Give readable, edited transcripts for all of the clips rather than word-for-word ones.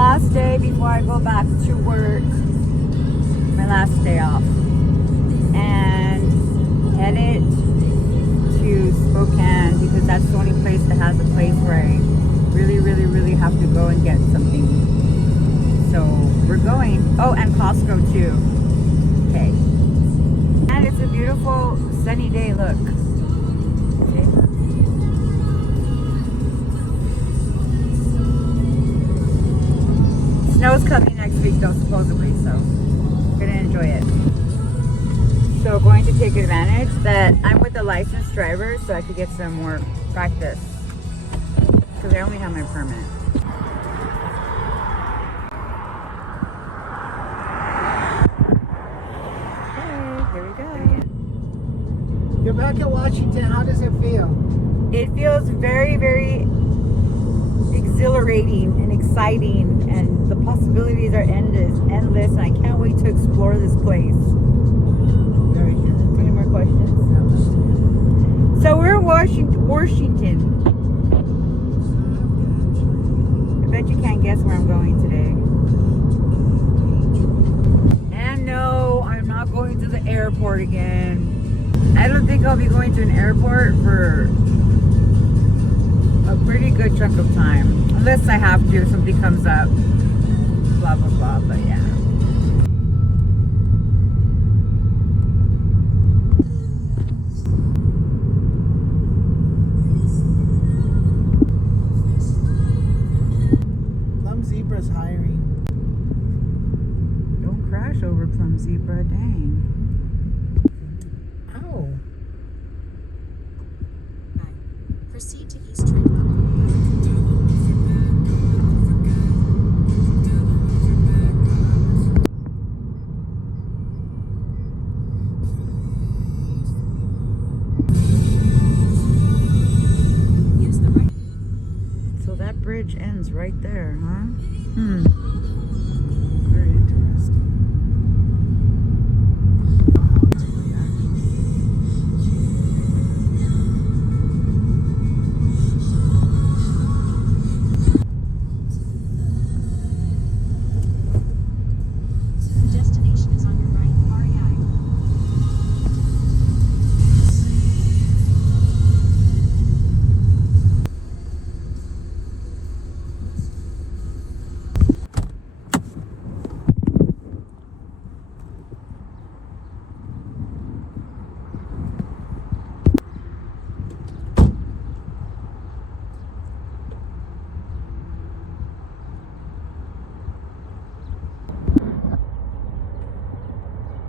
last day before I go back to work. My last day off. And headed to Spokane because that's the only place that has a place where I really have to go and get something. So we're going. Oh, and Costco too. Okay. And it's a beautiful sunny day, look. Okay. Snow's coming next week though, supposedly, so I'm gonna enjoy it. So going to take advantage that I'm with a licensed driver so I could get some more practice because I only have my permit. Okay, here we go. You're back in Washington. How does it feel? It feels very exhilarating and exciting, and the possibilities are endless, and I can't wait to explore this place. Very good. Any more questions? So we're in Washington. I bet you can't guess where I'm going today. And no, I'm not going to the airport again. I don't think I'll be going to an airport for a pretty good chunk of time. Unless I have to, if something comes up. Blah, blah, blah, but yeah. Plum Zebra's hiring. Don't crash over Plum Zebra, dang. Ow. Proceed to East Trenton. Use the right. So that bridge ends right there, huh? Very interesting. Destination is on your right. REI.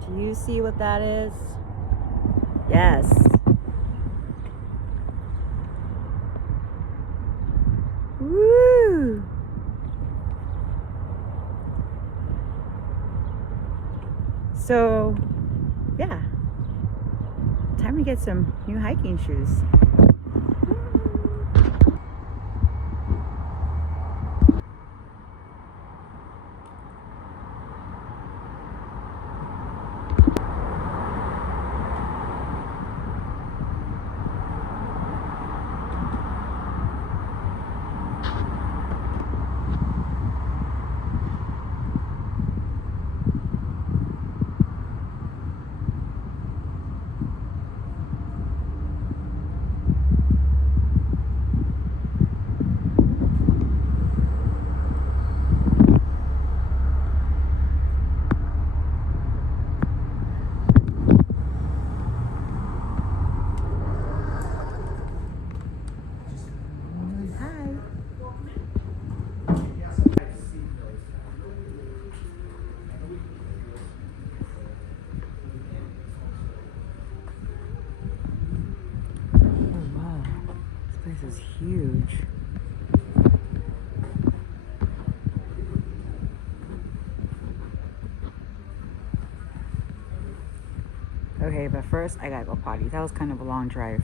Do you see what that is? Yes. Woo! So, yeah. Time to get some new hiking shoes. This is huge. Okay, but first I gotta go potty. That was kind of a long drive.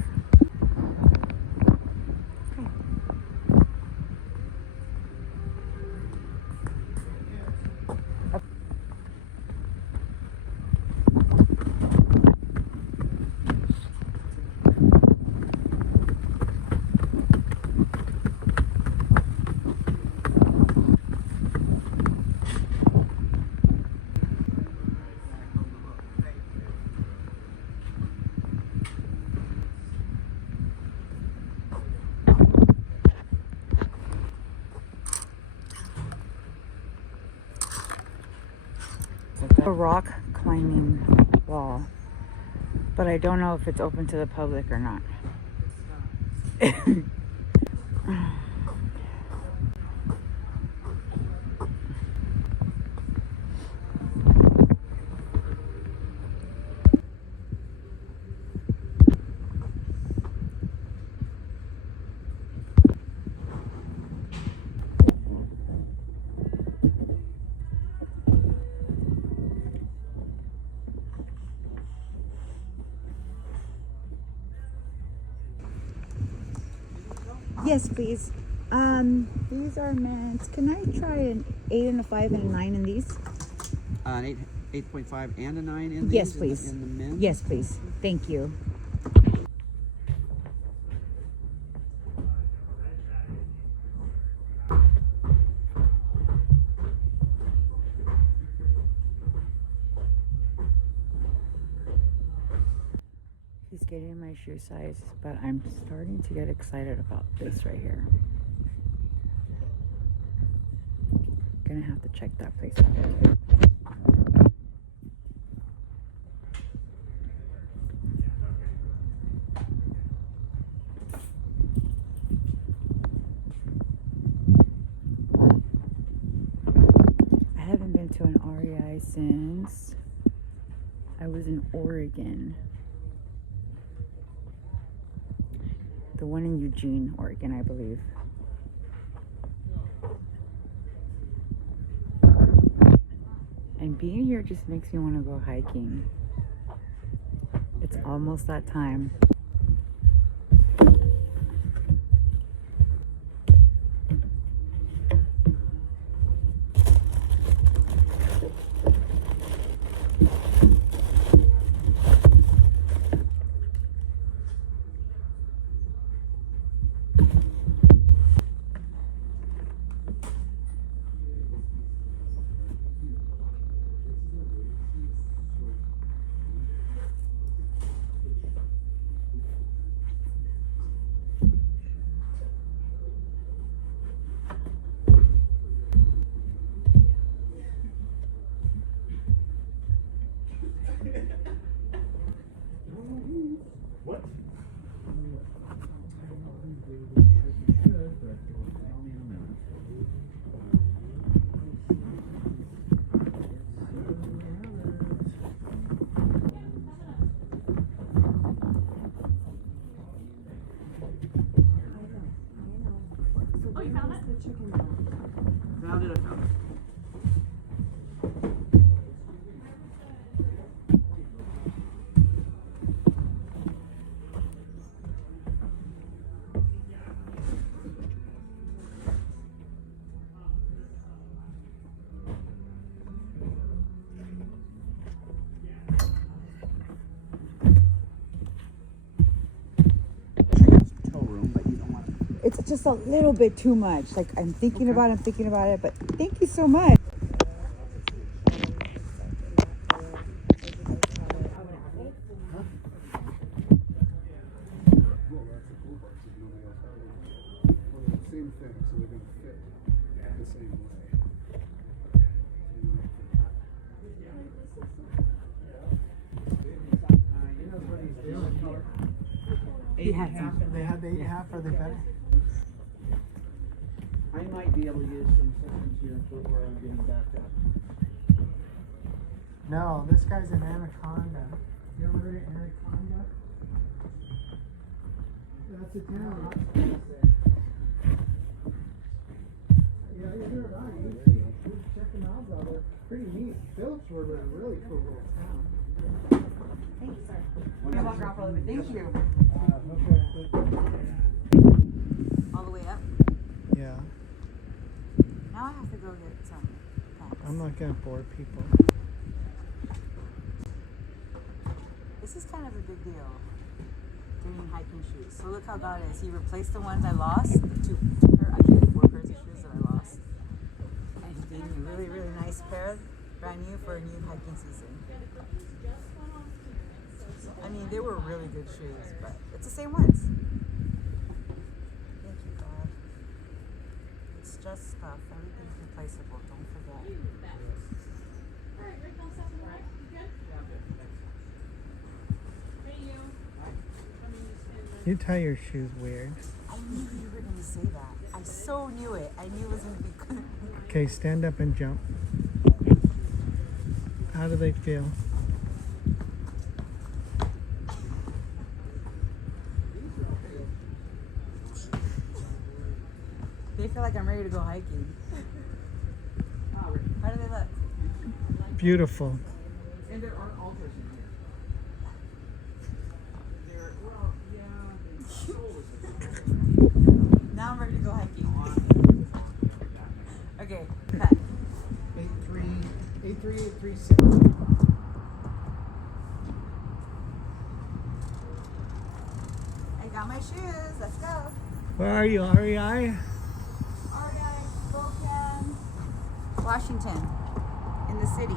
rock climbing wall, but I don't know if it's open to the public or not. Yes, please. These are mints. Can I try an 8 and a 5 and a 9 in these? An 8.5 and a 9 in these? Yes, please. In the mint? Yes, please. Thank you. He's getting my shoe size, but I'm starting to get excited about this right here. Gonna have to check that place out. I haven't been to an REI since I was in Oregon. The one in Eugene, Oregon, I believe. And being here just makes me want to go hiking. It's almost that time. Found it, I found it. Toe room, but you don't want to. It's just a little bit too much. Like I'm thinking about it, but thank you so much. Same thing, so they're gonna fit the same way. He had some. They had the 8.5. Are they better? I might be able to use some assistance here until where I'm getting back up. No, this guy's an anaconda. You ever heard of anaconda? That's a town. Yeah, you heard about it. You should check them out, brother. Pretty neat. Phillipsburg is a really cool little town. Thanks, sir. You're walking around for a little bit. Thank you. Okay. All the way up. Yeah, Now I have to go get some packs. I'm not gonna bore people. This is kind of a big deal. Getting hiking shoes. So look how God is. He replaced the ones I lost. The actually the 4 pairs of shoes that I lost. And he gave me a really, really nice pair, brand new for a new hiking season. I mean, they were really good shoes, but it's the same ones. Thank you, God. It's just stuff. Everything's replaceable. Don't forget. You tie your shoes weird. I knew you were gonna say that. I so knew it. I knew it was gonna be good. Okay, stand up and jump. How do they feel? They feel like I'm ready to go hiking. How do they look? Beautiful. And there aren't altars in here. There, well, yeah, the soul is Now I'm ready to go hiking. Okay, cut. 83836. I got my shoes. Let's go. Where are you, REI? REI, Spokane, Washington, in the city.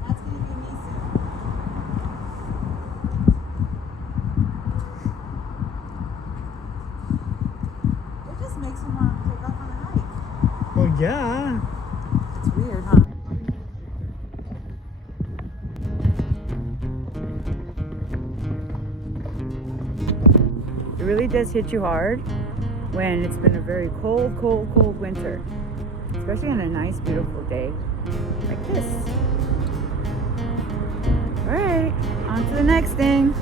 That's gonna be me soon. It just makes me want to take off on a hike. Well, yeah. It's weird, huh? It really does hit you hard when it's been a very cold, cold, cold winter. Especially on a nice, beautiful day like this. Alright, on to the next thing.